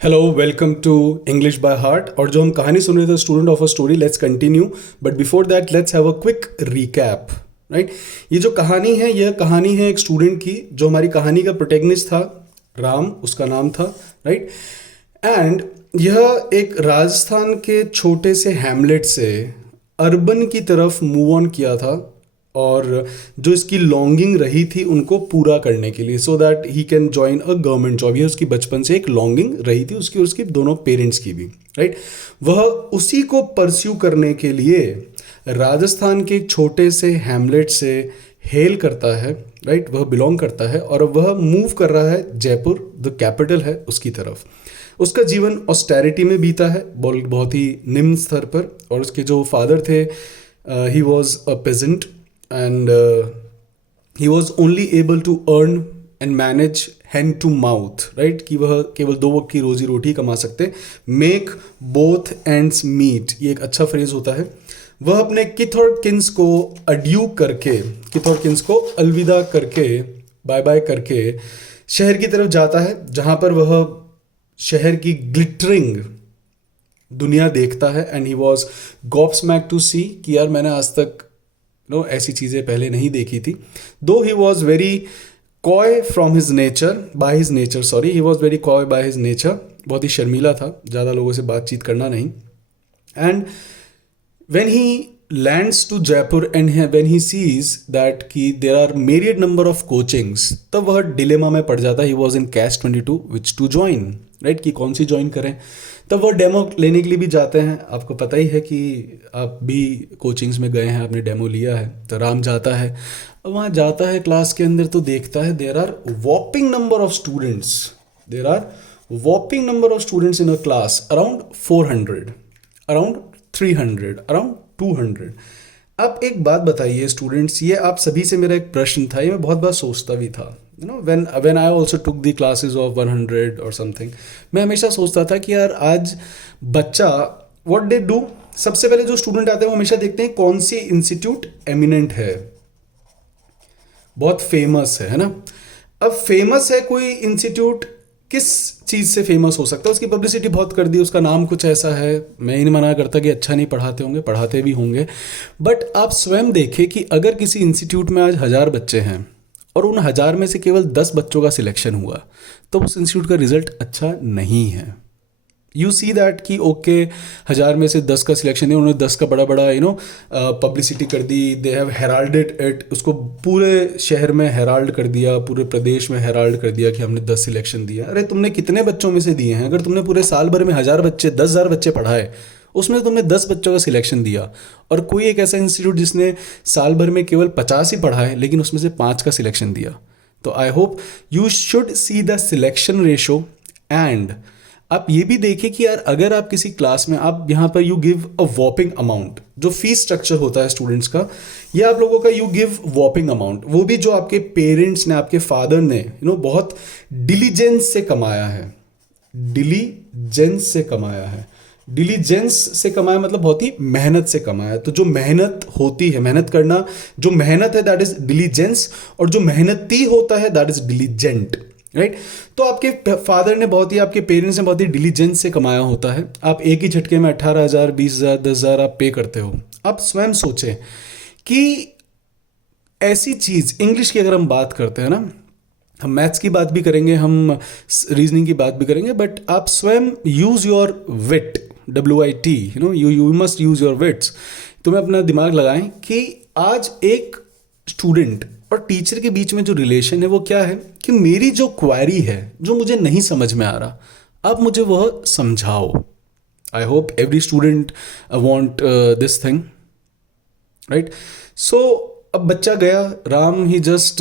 Hello, welcome to English by heart. और जो हम कहानी सुन रहे थे, student of a story, let's continue. But before that let's have a quick recap. Right, ये जो कहानी है, यह कहानी है एक स्टूडेंट की। जो हमारी कहानी का प्रोटेगनिस्ट था, राम उसका नाम था। राइट, एंड यह एक राजस्थान के छोटे से हैमलेट से अर्बन की तरफ मूव ऑन किया था, और जो इसकी लॉन्गिंग रही थी उनको पूरा करने के लिए, so that he can join a government job. ये उसकी बचपन से एक लॉन्गिंग रही थी उसकी, उसकी दोनों पेरेंट्स की भी। राइट, वह उसी को परस्यू करने के लिए राजस्थान के एक छोटे से हैमलेट से हेल करता है। राइट, वह बिलोंग करता है और वह मूव कर रहा है जयपुर, द कैपिटल है, उसकी तरफ। उसका जीवन ऑस्टेरिटी में बीता है, बहुत ही निम्न स्तर पर। और उसके जो फादर थे, he was a peasant, and he was only able to earn and manage hand to mouth, right, कि वह केवल दो वक्त की रोजी रोटी कमा सकते। मेक बोथ एंड्स मीट, ये एक अच्छा फ्रेज होता है। वह अपने किथ और किन्स को अड्यू करके, किथ और किन्स को अलविदा करके, बाय बाय करके शहर की तरफ जाता है, जहाँ पर वह शहर की ग्लिटरिंग दुनिया देखता है। एंड ही वॉज गॉब्समैक्ड टू सी कि यार, मैंने आज तक ऐसी चीज़ें पहले नहीं देखी थी। दो he was very coy from his nature, by his nature, sorry, he was very coy by his nature. बहुत ही शर्मीला था, ज़्यादा लोगों से बातचीत करना नहीं। And when he lands to Jaipur and when he sees that कि there are myriad number of coachings, तब वह डिलेमा में पड़ जाता है। He was in catch 22 which to join, right, कि कौन सी ज्वाइन करें। तब वो डेमो लेने के लिए भी जाते हैं। आपको पता ही है कि आप भी कोचिंग्स में गए हैं, आपने डेमो लिया है। तो राम जाता है, वहाँ जाता है क्लास के अंदर, तो देखता है there are whopping number of students, there are whopping number of students in a class, around 400, around 300, around 200। आप एक बात बताइए स्टूडेंट्स, ये आप सभी से मेरा एक प्रश्न था, ये मैं बहुत बार सोचता भी था। when I also took the classes of 100 or something, मैं हमेशा सोचता था कि यार, आज बच्चा what they do, सबसे पहले जो स्टूडेंट आते हैं वो हमेशा देखते हैं कौन सी इंस्टीट्यूट एमिनेंट है, बहुत फेमस है ना। अब फेमस है कोई इंस्टीट्यूट, किस चीज़ से फेमस हो सकता है? उसकी पब्लिसिटी बहुत कर दी, उसका नाम कुछ ऐसा है। मैं ही नहीं मना करता कि अच्छा नहीं पढ़ाते होंगे, पढ़ाते भी होंगे। बट आप स्वयं देखें कि अगर किसी इंस्टीट्यूट में आज 1000 बच्चे हैं और उन 1000 में से केवल 10 बच्चों का सिलेक्शन हुआ, तो उस इंस्टीट्यूट का रिजल्ट अच्छा नहीं है। यू सी दैट कि ओके, 1000 में से 10 का सिलेक्शन दिया, उन्होंने 10 का बड़ा बड़ा पब्लिसिटी कर दी। दे हैव हेराल्डेड इट, उसको पूरे शहर में हेराल्ड कर दिया, पूरे प्रदेश में हेराल्ड कर दिया कि हमने 10 सिलेक्शन दिया। अरे तुमने कितने बच्चों में से दिए हैं? अगर तुमने पूरे साल भर में 1000 बच्चे, 10,000 बच्चे पढ़ाए, उसमें तुमने 10 बच्चों का सिलेक्शन दिया। और कोई एक ऐसा इंस्टीट्यूट जिसने साल भर में केवल 50 ही पढ़ाए, लेकिन उसमें से 5 का सिलेक्शन दिया। तो I hope you should see the selection ratio. And आप ये भी देखें कि यार, अगर आप किसी क्लास में, आप यहाँ पर यू गिव अ वॉपिंग अमाउंट, जो फीस स्ट्रक्चर होता है स्टूडेंट्स का, ये आप लोगों का यू गिव वॉपिंग अमाउंट, वो भी जो आपके पेरेंट्स ने, आपके फादर ने बहुत डिलीजेंस से कमाया है, डिलीजेंस से कमाया है। डिलीजेंस से कमाया मतलब बहुत ही मेहनत से कमाया। तो जो मेहनत होती है, मेहनत करना, जो मेहनत है दैट इज डिलीजेंस, और जो मेहनती होता है दैट इज डिलीजेंट, राइट। तो आपके फादर ने बहुत ही, आपके पेरेंट्स ने बहुत ही डिलीजेंस से कमाया होता है। आप एक ही झटके में 18,000, 20,000, 10,000 आप पे करते हो। आप स्वयं सोचें कि ऐसी चीज़, इंग्लिश की अगर हम बात करते हैं ना, हम मैथ्स की बात भी करेंगे, हम रीजनिंग की बात भी करेंगे, बट आप स्वयं use your wit, WIT, you must use your wits. तुम्हें अपना दिमाग लगाएं कि आज एक स्टूडेंट और टीचर के बीच में जो रिलेशन है वो क्या है, कि मेरी जो क्वेरी है, जो मुझे नहीं समझ में आ रहा, अब मुझे वह समझाओ। I hope every student want this thing, right. So अब बच्चा गया, Ram he just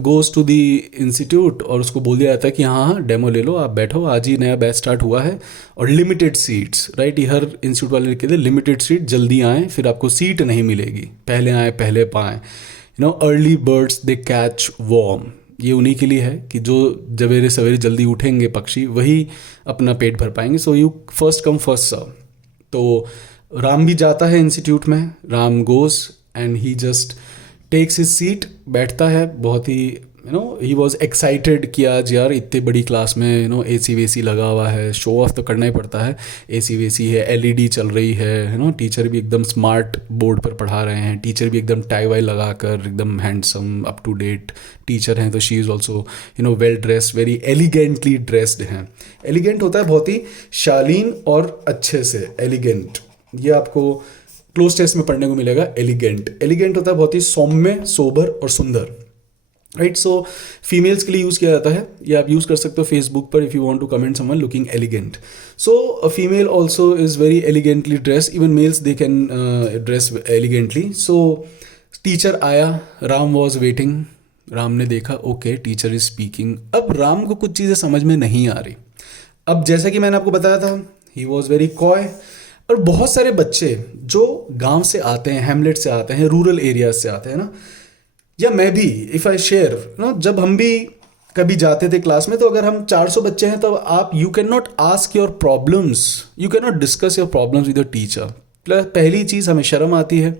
goes to the institute, और उसको बोल दिया जाता है कि हाँ डेमो ले लो, आप बैठो, आज ही नया बैच स्टार्ट हुआ है और लिमिटेड सीट्स, राइट। ये हर इंस्टीट्यूट वाले लिखे थे लिमिटेड सीट, जल्दी आएँ, फिर आपको सीट नहीं मिलेगी, पहले आए पहले पाएँ। Early birds they catch worm, ये उन्हीं के लिए है कि जो सवेरे सवेरे जल्दी उठेंगे पक्षी, वही अपना पेट भर पाएंगे। So you first come first serve. तो राम भी जाता है इंस्टीट्यूट में, Ram goes and he just takes his seat, बैठता है, बहुत ही you know he was excited कि आज यार इतनी बड़ी क्लास में यू नो AC वेसी लगा हुआ है, शो ऑफ तो करना ही पड़ता है, AC वेसी है, LED चल रही है, यू नो टीचर भी एकदम स्मार्ट बोर्ड पर पढ़ा रहे हैं, टीचर भी एकदम टाई वाई लगा कर एकदम handsome up to date teacher हैं, तो she is also you know well dressed, very elegantly dressed हैं। एलिगेंट होता है बहुत ही शालीन और अच्छे से, एलिगेंट ये आपको क्लोज टेस्ट में पढ़ने को मिलेगा। एलिगेंट, एलिगेंट होता है बहुत ही सौम्य, सोबर और सुंदर, राइट। सो फीमेल्स के लिए यूज़ किया जाता है, या आप यूज़ कर सकते हो फेसबुक पर, if you want to comment someone looking elegant. So a female also is very elegantly dress, even males they can dress elegantly. So teacher आया, राम वॉज वेटिंग, राम ने देखा ओके टीचर इज स्पीकिंग। अब राम को कुछ चीज़ें समझ में नहीं आ रही। अब जैसा कि मैंने आपको बताया था, ही वॉज वेरी कॉय। और बहुत सारे बच्चे जो गांव से आते हैं, हैमलेट से आते हैं, रूरल एरियाज से आते हैं ना, या मैं भी इफ़ आई शेयर नो, जब हम भी कभी जाते थे क्लास में, तो अगर हम 400 बच्चे हैं तो आप you can not ask your problems, you can not discuss your problems with your teacher. पहली चीज़ हमें शर्म आती है,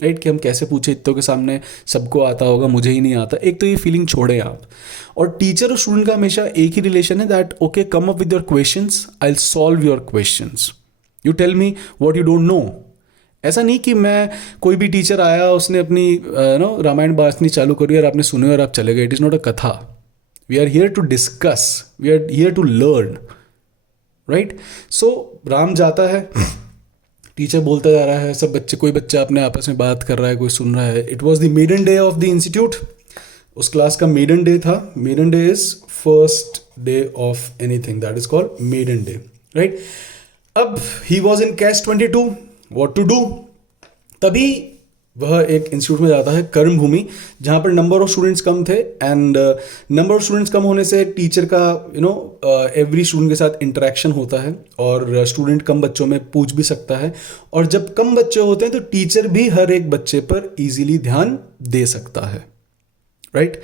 राइट, कि हम कैसे पूछे इतनों के सामने, सबको आता होगा मुझे ही नहीं आता। एक तो ये फीलिंग छोड़े आप। और टीचर और स्टूडेंट का हमेशा एक ही रिलेशन है, that okay come up with your questions, I will solve your questions, you tell me what you don't know. ऐसा नहीं कि मैं, कोई भी टीचर आया उसने अपनी नो रामायण बासनी चालू करी और आपने सुने और आप चले गए। It is not a katha. We are here to discuss, we are here to learn, right. So Ram जाता है, टीचर बोलता जा रहा है, सब बच्चे, कोई बच्चा अपने आपस में बात कर रहा है, कोई सुन रहा है। It was the maiden day of the institute, उस क्लास का मेडन डे था। Maiden day is first day of anything, that is called maiden day, right. अब he was in catch 22, what to do. तभी वह एक institute में जाता है, कर्मभूमि, जहाँ पर नंबर ऑफ स्टूडेंट्स कम थे, एंड नंबर ऑफ स्टूडेंट्स कम होने से टीचर का यू नो एवरी स्टूडेंट के साथ इंटरेक्शन होता है, और स्टूडेंट कम बच्चों में पूछ भी सकता है, और जब कम बच्चे होते हैं तो टीचर भी हर एक बच्चे पर इजीली ध्यान दे सकता है, राइट।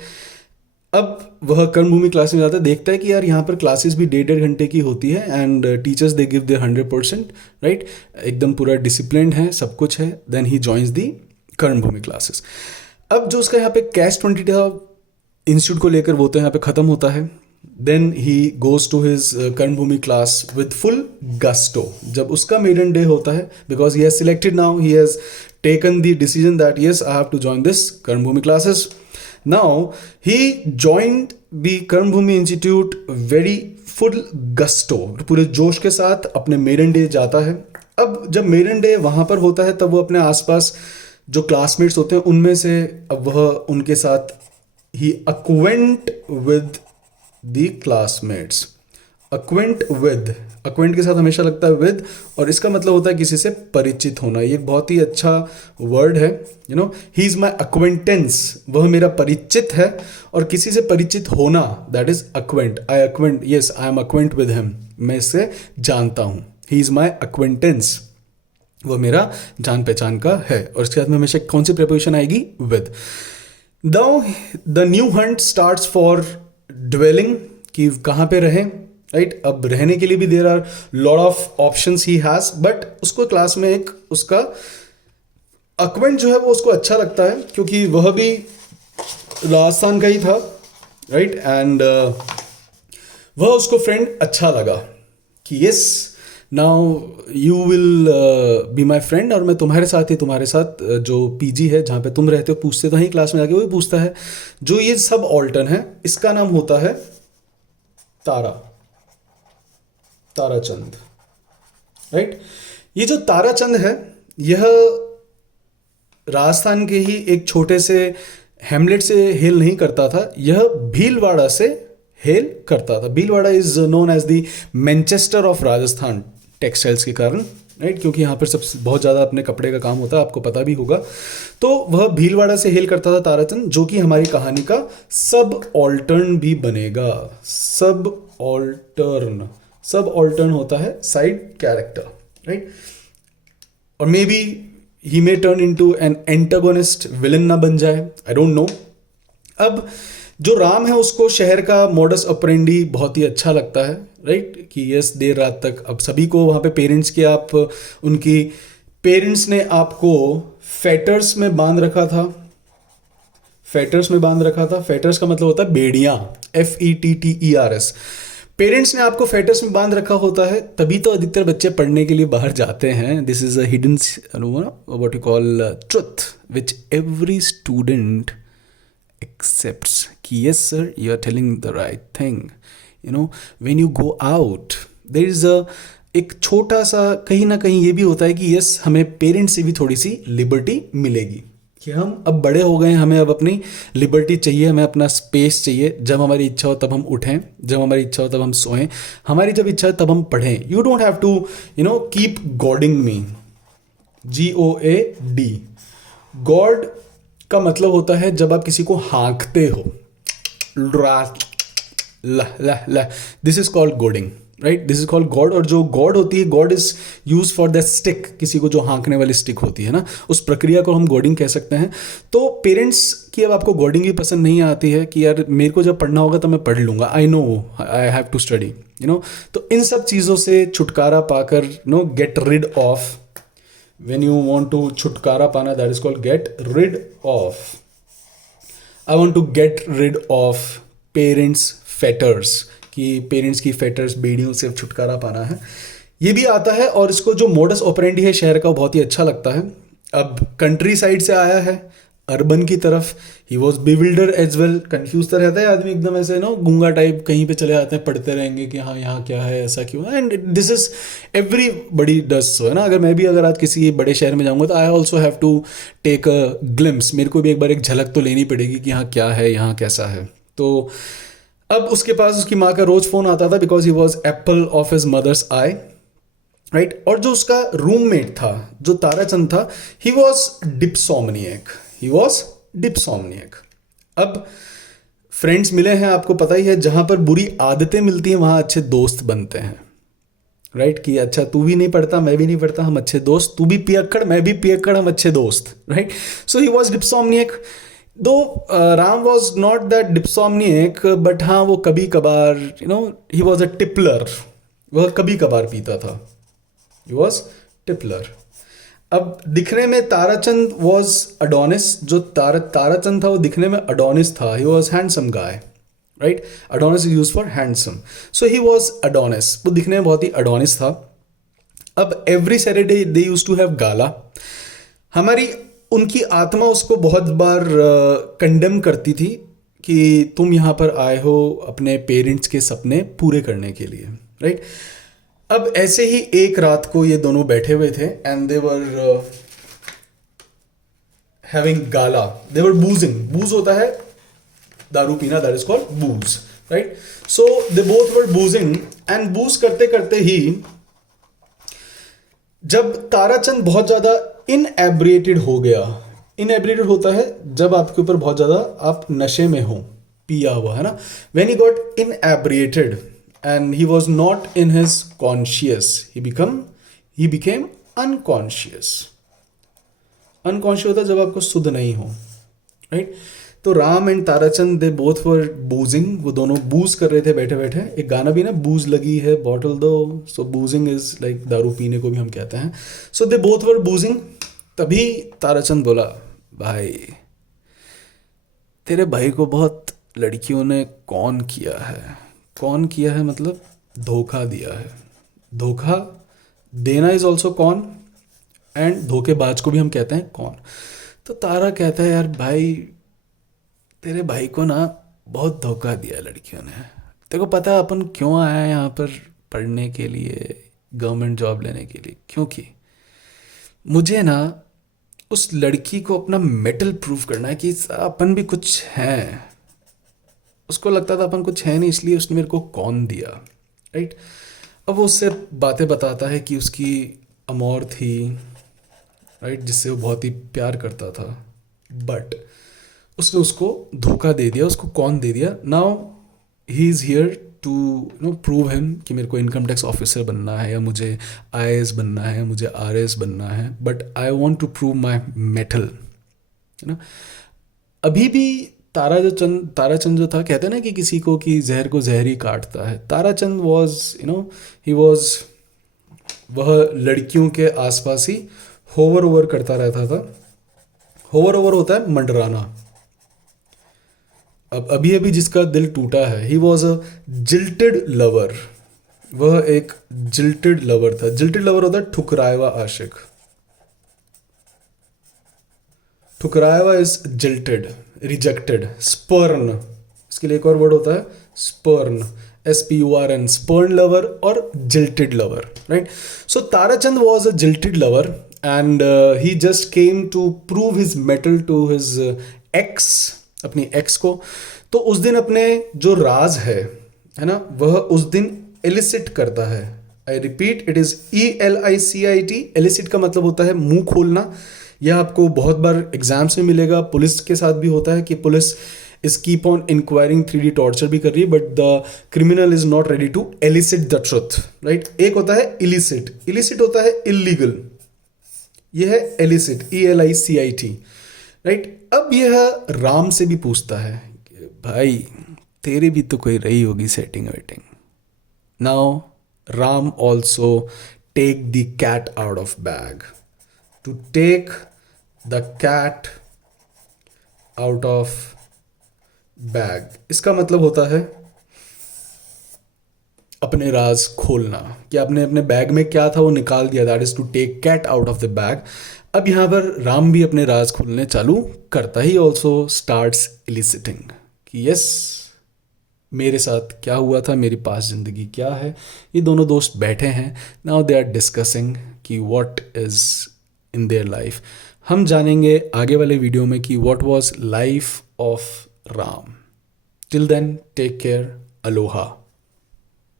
अब वह कर्मभूमि क्लास में जाता है, देखता है कि यार यहाँ पर क्लासेस भी 1.5 घंटे की होती है, and teachers they give their 100%, right, एकदम पूरा डिसिप्लिन है, सब कुछ है। देन ही जॉइंस दी कर्मभूमि क्लासेस। अब जो उसका यहाँ पे कैश 20 था इंस्टीट्यूट को लेकर, वो तो यहाँ पे ख़त्म होता है। Then he goes to his Karmabhoomi class with full gusto. जब उसका मेडन डे होता है, because he has selected now, he has taken the decision that yes I have to join this Karmabhoomi classes. Now he joined the Karmabhoomi institute very full gusto, पूरे जोश के साथ अपने maiden day जाता है। अब जब मेडन डे वहाँ पर होता है, तब वो अपने आसपास जो क्लासमेट्स होते हैं उनमें से, अब वह उनके साथ ही अक्वेंट विद द क्लासमेट्स। अक्वेंट विद, अक्वेंट के साथ हमेशा लगता है विद, और इसका मतलब होता है किसी से परिचित होना। ये एक बहुत ही अच्छा वर्ड है, you know, he is my acquaintance, वह मेरा परिचित है। और किसी से परिचित होना, that is acquaint. I acquaint, yes I am acquaint with him, मैं इससे जानता हूँ। ही इज़ माई अक्वेंटेंस, वह मेरा जान पहचान का है। और इसके साथ में हमेशा कौन सी प्रिपोजिशन आएगी? With. The new Hunt starts for dwelling, कि कहाँ पे रहें, राइट। अब रहने के लिए भी there are lot of options he has, but उसको क्लास में एक उसका अक्वेंट जो है वो उसको अच्छा लगता है, क्योंकि वह भी राजस्थान का ही था, राइट। एंड वह उसको फ्रेंड अच्छा लगा कि yes now you will be my friend, और मैं तुम्हारे साथ ही, तुम्हारे साथ जो पीजी है जहाँ पे तुम रहते हो, पूछते तो ही क्लास में जाके वही पूछता है। जो ये सब ऑल्टर्न है, इसका नाम होता है तारा, ताराचंद, राइट। ये जो ताराचंद है, यह राजस्थान के ही एक छोटे से हेमलेट से हेल नहीं करता था, यह भीलवाड़ा से हेल करता था। Bhilwara is known as the Manchester of Rajasthan textiles के कारण, राइट, क्योंकि यहाँ पर सब बहुत ज़्यादा अपने कपड़े का काम होता है, आपको पता भी होगा। तो वह भीलवाड़ा से हेल करता था ताराचंद, जो कि हमारी कहानी का सब ऑल्टर्न भी बनेगा। सब ऑल्टर्न, सब ऑल्टर्न होता है साइड कैरेक्टर, राइट। और may be he may turn into an antagonist, villain ना बन जाए, आई डोंट नो। अब जो राम है उसको शहर का मॉडस ऑपरेंडी बहुत ही अच्छा लगता है, राइट, कि यस देर रात तक, अब सभी को वहाँ पे पेरेंट्स के, आप उनकी पेरेंट्स ने आपको फेटर्स में बांध रखा था। फेटर्स में बांध रखा था। फेटर्स का मतलब होता है बेड़ियां, FETTERS। पेरेंट्स ने आपको फेटर्स में बांध रखा होता है, तभी तो अधिकतर बच्चे पढ़ने के लिए बाहर जाते हैं। This is a hidden what you call truth which every student accepts कि yes sir you are telling the right thing. You know when you go out there is a एक छोटा सा कहीं ना कहीं ये भी होता है कि यस हमें पेरेंट्स से भी थोड़ी सी लिबर्टी मिलेगी कि हम अब बड़े हो गए हैं, हमें अब अपनी लिबर्टी चाहिए, हमें अपना स्पेस चाहिए। जब हमारी इच्छा हो तब हम उठें, जब हमारी इच्छा हो तब हम सोएं, हमारी जब इच्छा है तब हम पढ़ें। You don't have to keep goading me, GOAD। Goad का मतलब होता है जब आप किसी को हाँकते हो, this is called goading, right? This is called goad. और जो गॉड होती है, goad is use for the stick, किसी को जो हाँकने वाली स्टिक होती है ना, उस प्रक्रिया को हम गॉडिंग कह सकते हैं। तो पेरेंट्स की अब आपको गॉडिंग ही पसंद नहीं आती है कि यार मेरे को जब पढ़ना होगा तो मैं पढ़ लूंगा, I know I have to study, तो इन सब चीज़ों से छुटकारा पाकर get rid of, when you want to छुटकारा पाना, that is called get rid of. I want to get rid of parents fetters, कि पेरेंट्स की फेटर्स, बेड़ियों से छुटकारा पाना है, ये भी आता है। और इसको जो मोडस ऑपरेंडी है शहर का, वो बहुत ही अच्छा लगता है। अब कंट्री साइड से आया है अर्बन की तरफ, he was bewildered as well, confuse तो रहता है आदमी एकदम ऐसे गूंगा टाइप, कहीं पे चले आते हैं, पढ़ते रहेंगे कि हाँ यहाँ क्या है, ऐसा क्यों है, and this is everybody does so, है ना। अगर आज किसी बड़े शहर में जाऊँगा तो I also have to take a glimpse, मेरे को भी एक बार एक झलक तो लेनी पड़ेगी कि हाँ क्या है, यहाँ कैसा है। तो अब उसके पास उसकी माँ का रोज फोन आता था, because he was Apple of his mother's I, right. और जो उसका रूममेट था, जो ताराचंद था, ही वॉज डिप्सोमनियक, ही वॉज डिप्सोमनियक। अब फ्रेंड्स मिले हैं, आपको पता ही है, जहां पर बुरी आदतें मिलती हैं वहां अच्छे दोस्त बनते हैं, राइट। कि अच्छा तू भी नहीं पढ़ता, मैं भी नहीं पढ़ता, हम अच्छे दोस्त, तू भी पियक्कड़, मैं भी पियक्कड़, हम अच्छे दोस्त, right. So he was dipsomaniac. Though Ram was not that dipsomaniac, but हाँ वो कभी कभार ही वॉज अ टिपलर, वह कभी कभार पीता था, ही वॉज टिपलर। अब दिखने में ताराचंद वॉज अडोनिस, जो ताराचंद था वो दिखने में अडोनिस था, he was handsome guy, right. Adonis is use for handsome, so he was Adonis, वो दिखने में बहुत ही अडोनिस था। अब every Saturday they use to have gala. हमारी उनकी आत्मा उसको बहुत बार कंडेम करती थी कि तुम यहाँ पर आए हो अपने पेरेंट्स के सपने पूरे करने के लिए, राइट। अब ऐसे ही एक रात को ये दोनों बैठे हुए थे एंड दे वर हैविंग गाला, दे वर बूजिंग। बूज होता है दारू पीना, that is called booze, right. So they both were boozing and booze करते करते ही जब ताराचंद बहुत ज्यादा इनएब्रिएटेड हो गया, इनएब्रिएटेड होता है जब आपके ऊपर बहुत ज्यादा आप नशे में हो, पिया हुआ, है ना। When he got inebriated and he was not in his conscious, he became unconscious. Unconscious होता है जब आपको सुध नहीं हो, राइट। तो Ram and Tarachand they both were boozing, वो दोनों बूज कर रहे थे बैठे बैठे। एक गाना भी ना, बूज लगी है बॉटल दो, सो बूजिंग इज लाइक दारू पीने को भी हम कहते हैं। सो दे बोथ वर बूजिंग। तभी ताराचंद बोला, भाई तेरे भाई को बहुत लड़कियों ने कौन किया है। कौन किया है मतलब धोखा दिया है। धोखा देना इज ऑल्सो कौन, एंड धोखेबाज को भी हम कहते हैं कौन। तो तारा कहता है, यार भाई तेरे भाई को ना बहुत धोखा दिया लड़कियों ने। तेरे को पता है अपन क्यों आया है यहाँ पर पढ़ने के लिए, गवर्नमेंट जॉब लेने के लिए? क्योंकि मुझे ना उस लड़की को अपना मेटल प्रूव करना है कि अपन भी कुछ हैं। उसको लगता था अपन कुछ है नहीं, इसलिए उसने मेरे को कौन दिया, राइट। अब वो उससे बातें बताता है कि उसकी अमौर थी, राइट, जिससे वो बहुत ही प्यार करता था, बट उसने उसको धोखा दे दिया। उसको कौन दे दिया? Now he is here to prove him कि मेरे को इनकम टैक्स ऑफिसर बनना है, या मुझे IAS बनना है, मुझे RAS बनना है, but I want to prove my mettle, है ना। अभी भी ताराचंद जो था, कहते हैं ना कि किसी को कि जहर को जहर ही काटता है। ताराचंद वॉज ही वॉज, वह लड़कियों के आसपास ही होवर ओवर करता रहता था। होवर ओवर होता है मंडराना, अब अभी अभी जिसका दिल टूटा है, he was a jilted lover, वह एक जिल्टेड लवर था। जिल्टेड लवर होता है ठुकराया हुआ आशिक। ठुकराया हुआ इज जिल्टेड, रिजेक्टेड। स्पर्न, इसके लिए एक और वर्ड होता है स्पर्न, SPURN, स्पर्न लवर और jilted lover, right. So Tarachand was a jilted lover and he just came to prove his mettle to his ex, अपनी एक्स को। तो उस दिन अपने जो राज है ना, वह उस दिन एलिसिट करता है। I repeat, it is ELICIT। Elicit का मतलब होता है मुंह खोलना। यह आपको बहुत बार एग्जाम्स में मिलेगा, पुलिस के साथ भी होता है कि police is keep on inquiring, 3D torture भी कर रही है, but the criminal is not ready to elicit the truth, right. एक होता है इलिसिट, इलिसिट होता है इलीगल, यह है एलिसिट, ELICIT, राइट। अब यह राम से भी पूछता है कि भाई तेरी भी तो कोई रही होगी setting waiting. Now Ram also take the cat out of bag, to take the cat out of bag, इसका मतलब होता है अपने राज खोलना, कि आपने अपने बैग में क्या था वो निकाल दिया, that is to take cat out of the bag. अब यहाँ पर राम भी अपने राज खोलने चालू करता ही ऑल्सो स्टार्ट्स इलिसिटिंग कि यस मेरे साथ क्या हुआ था, मेरी पास ज़िंदगी क्या है। ये दोनों दोस्त बैठे हैं, नाउ दे आर डिस्कसिंग कि what is in their life. हम जानेंगे आगे वाले वीडियो में कि what was life of Ram. Till then take care, Aloha.